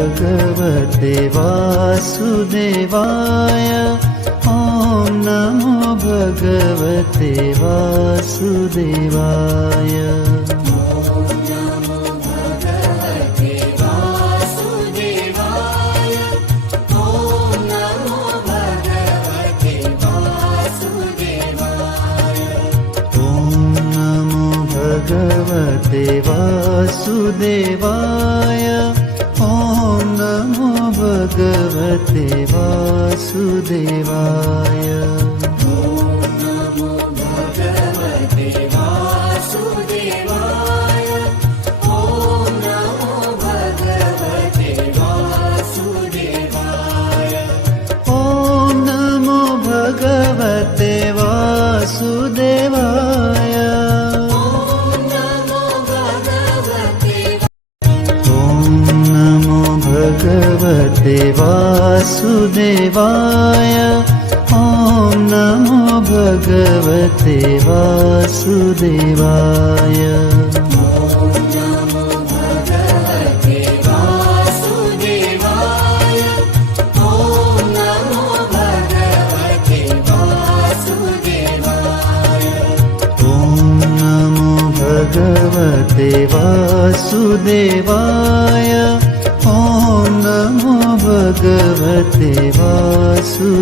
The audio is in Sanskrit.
भगवते वासुदेवाय। ॐ नमो भगवते वासुदेवाय। भगवते वासुदेवाय। ॐ नमो भगवते वासुदेवाय। भगवते वासुदेवाय। भगवते वासुदेवाय। ॐ नमो भगवते वासुदेवाय। भगवते वासुदेवाय। ॐ नमो भगवते वासुदेवाय।